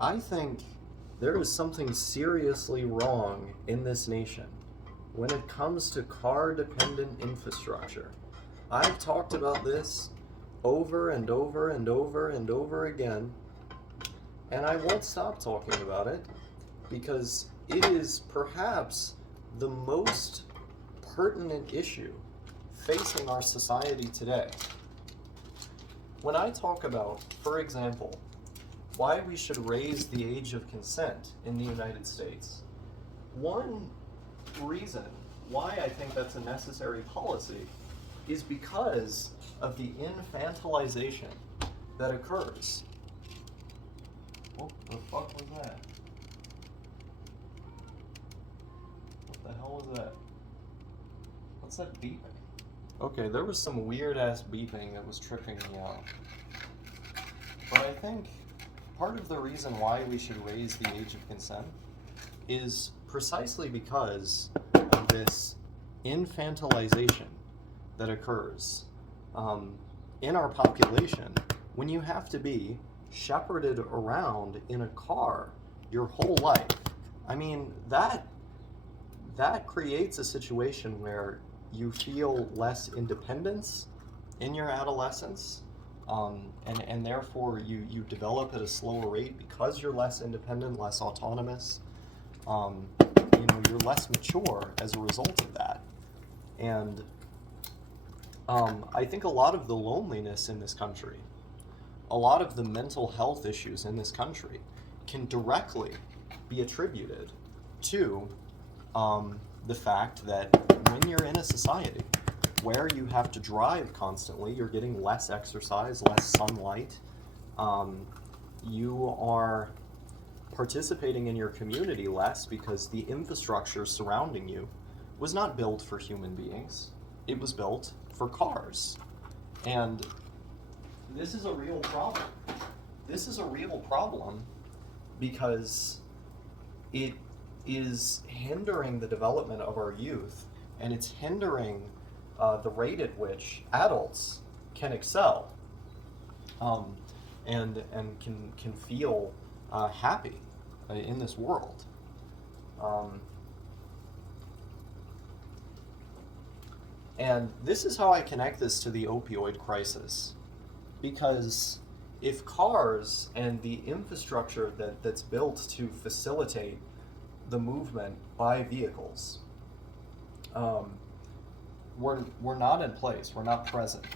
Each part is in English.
I think there is something seriously wrong in this nation when it comes to car dependent infrastructure. I've talked about this over and over and over and over again, and I won't stop talking about it because it is perhaps the most pertinent issue facing our society today. When I talk about, for example, why we should raise the age of consent in the United States, one reason why I think that's a necessary policy is because of the infantilization that occurs. What the fuck was that? What the hell was that? What's that beeping? Okay, there was some weird ass beeping that was tripping me out. But I think part of the reason why we should raise the age of consent is precisely because of this infantilization that occurs in our population when you have to be shepherded around in a car your whole life. I mean, that creates a situation where you feel less independence in your adolescence, and therefore you develop at a slower rate because you're less independent, less autonomous. You're less mature as a result of that. And I think a lot of the loneliness in this country, a lot of the mental health issues in this country can directly be attributed to the fact that when you're in a society where you have to drive constantly, you're getting less exercise, less sunlight, you are participating in your community less because the infrastructure surrounding you was not built for human beings. It was built for cars. And this is a real problem. This is a real problem because it is hindering the development of our youth, and it's hindering the rate at which adults can excel and can feel happy in this world. And this is how I connect this to the opioid crisis. Because if cars and the infrastructure that's built to facilitate the movement by vehicles were not in place, were not present,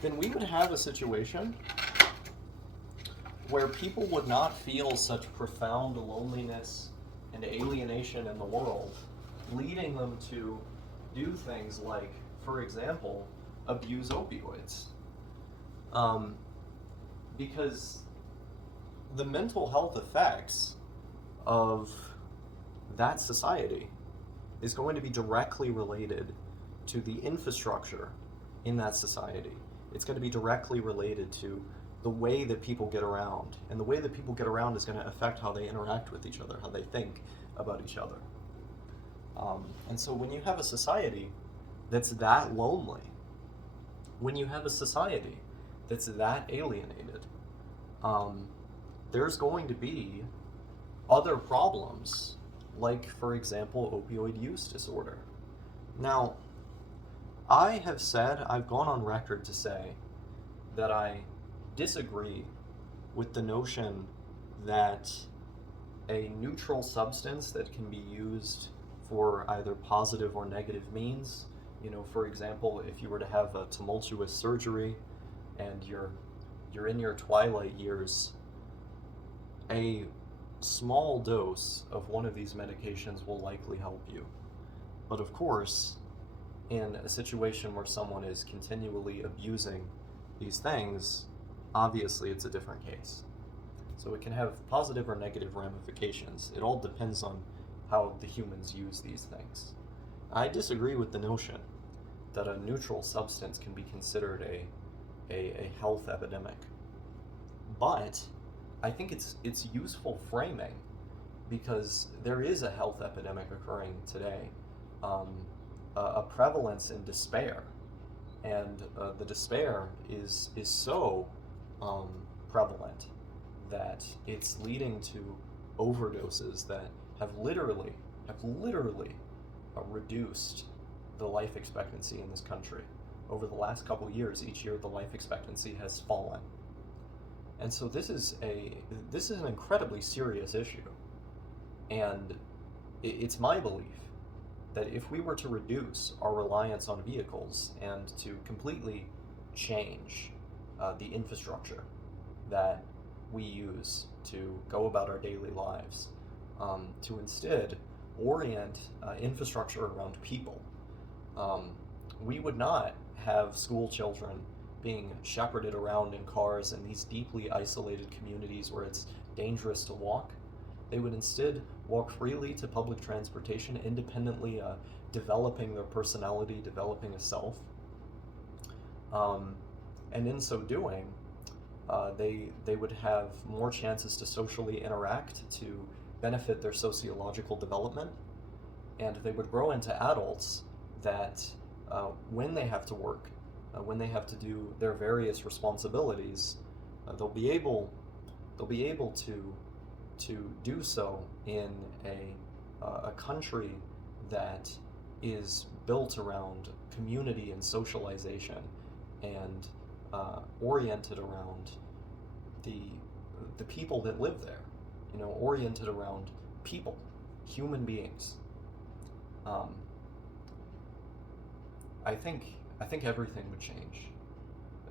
then we would have a situation where people would not feel such profound loneliness and alienation in the world, leading them to do things like, for example, abuse opioids. Because the mental health effects of that society is going to be directly related to the infrastructure in that society. It's going to be directly related to the way that people get around. And the way that people get around is going to affect how they interact with each other, how they think about each other. And so when you have a society that's that lonely, when you have a society that's that alienated, there's going to be other problems, like, for example, opioid use disorder. Now, I've gone on record to say that I disagree with the notion that a neutral substance that can be used for either positive or negative means, for example, if you were to have a tumultuous surgery and you're in your twilight years, a small dose of one of these medications will likely help you. But of course, in a situation where someone is continually abusing these things, obviously it's a different case. So it can have positive or negative ramifications. It all depends on how the humans use these things. I disagree with the notion that a neutral substance can be considered a health epidemic. But I think it's useful framing because there is a health epidemic occurring today, a prevalence in despair, and the despair is so prevalent that it's leading to overdoses that have literally reduced the life expectancy in this country. Over the last couple years, each year the life expectancy has fallen. And so this is an incredibly serious issue. And it's my belief that if we were to reduce our reliance on vehicles and to completely change the infrastructure that we use to go about our daily lives, to instead orient infrastructure around people, we would not have school children being shepherded around in cars in these deeply isolated communities where it's dangerous to walk. They would instead walk freely to public transportation, independently developing their personality, developing a self. And in so doing, they would have more chances to socially interact, to benefit their sociological development, and they would grow into adults that, when they have to work, when they have to do their various responsibilities, they'll be able to do so in a country that is built around community and socialization, and oriented around the people that live there, oriented around people, human beings. I think everything would change.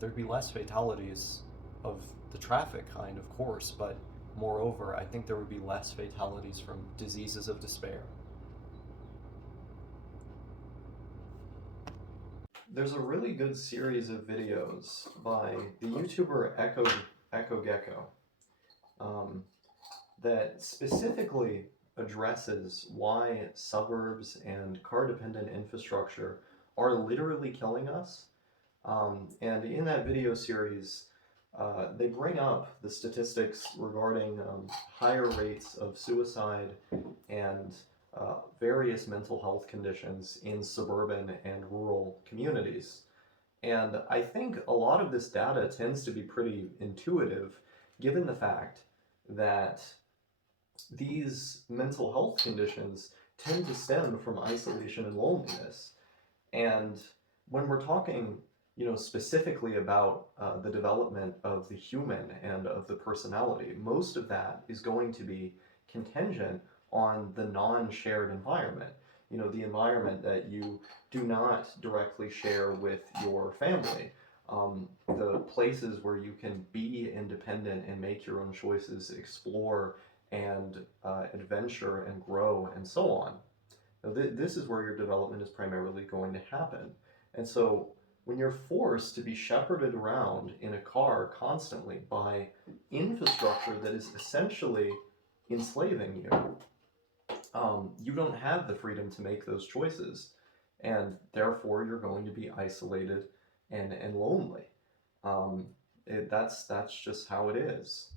There'd be less fatalities of the traffic kind, of course, but moreover, I think there would be less fatalities from diseases of despair. There's a really good series of videos by the YouTuber Echo Gecko, that specifically addresses why suburbs and car-dependent infrastructure are literally killing us. And in that video series, they bring up the statistics regarding higher rates of suicide and various mental health conditions in suburban and rural communities. And I think a lot of this data tends to be pretty intuitive, given the fact that these mental health conditions tend to stem from isolation and loneliness. And when we're talking, specifically about the development of the human and of the personality, most of that is going to be contingent on the non-shared environment. The environment that you do not directly share with your family. The places where you can be independent and make your own choices, explore and adventure and grow and so on. Now, this is where your development is primarily going to happen. And so when you're forced to be shepherded around in a car constantly by infrastructure that is essentially enslaving you, you don't have the freedom to make those choices. And therefore, you're going to be isolated and lonely. That's just how it is.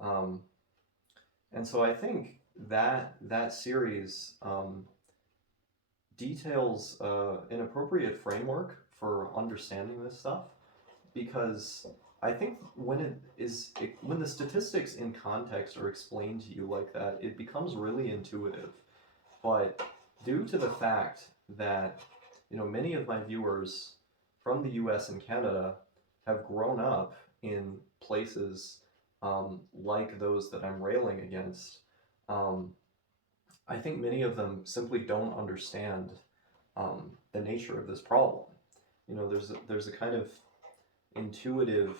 And so I think that series details an appropriate framework for understanding this stuff, because I think when the statistics in context are explained to you like that, it becomes really intuitive. But due to the fact that many of my viewers from the U.S. and Canada have grown up in places like those that I'm railing against, I think many of them simply don't understand the nature of this problem. There's a kind of intuitive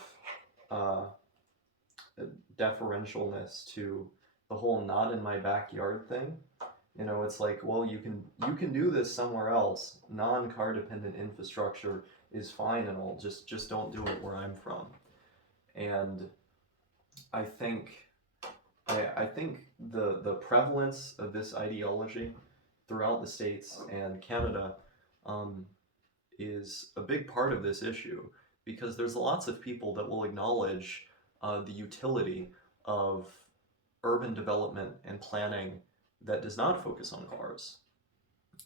deferentialness to the whole "not in my backyard" thing. It's like, well, you can do this somewhere else. Non-car dependent infrastructure is fine and all. Just don't do it where I'm from. And I think the prevalence of this ideology throughout the States and Canada is a big part of this issue, because there's lots of people that will acknowledge the utility of urban development and planning that does not focus on cars.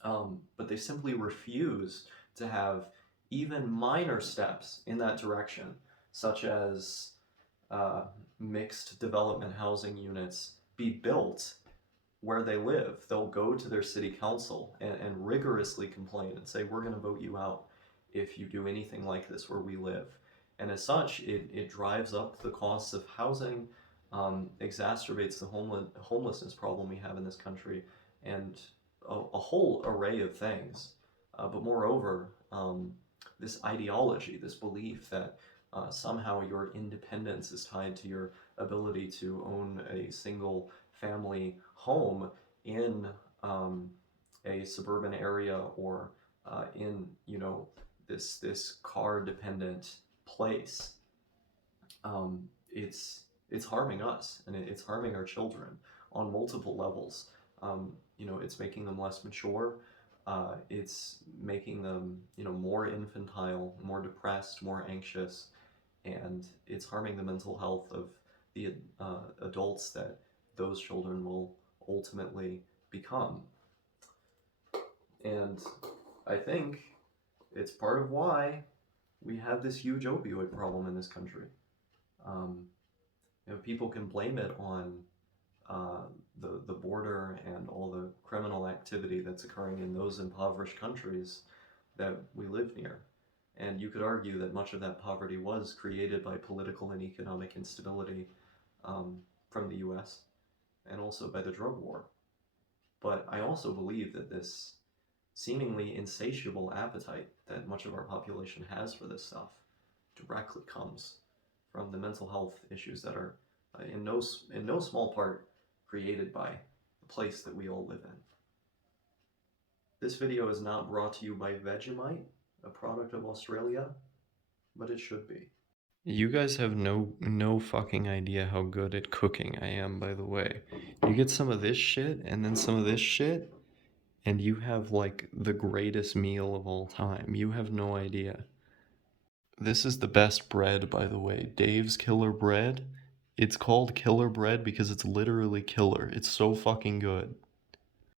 But they simply refuse to have even minor steps in that direction, such as uh, mixed development housing units be built where they live. They'll go to their city council and rigorously complain and say, we're going to vote you out if you do anything like this where we live. And as such, it drives up the costs of housing, exacerbates the homelessness problem we have in this country, and a whole array of things. But moreover, this ideology, this belief that somehow your independence is tied to your ability to own a single family home in a suburban area or in this car dependent place. It's harming us and it's harming our children on multiple levels. It's making them less mature. It's making them more infantile, more depressed, more anxious, and it's harming the mental health of the adults that those children will ultimately become. And I think it's part of why we have this huge opioid problem in this country. Um, People can blame it on uh, the border and all the criminal activity that's occurring in those impoverished countries that we live near. And you could argue that much of that poverty was created by political and economic instability um, from the US and also by the drug war. But I also believe that this seemingly insatiable appetite that much of our population has for this stuff directly comes from the mental health issues that are in no small part created by the place that we all live in. This video is not brought to you by Vegemite, a product of Australia, but it should be. You guys have no fucking idea how good at cooking I am, by the way. You get some of this shit and then some of this shit, and you have like the greatest meal of all time. You have no idea. This is the best bread, by the way. Dave's Killer Bread. It's called Killer Bread because it's literally killer. It's so fucking good.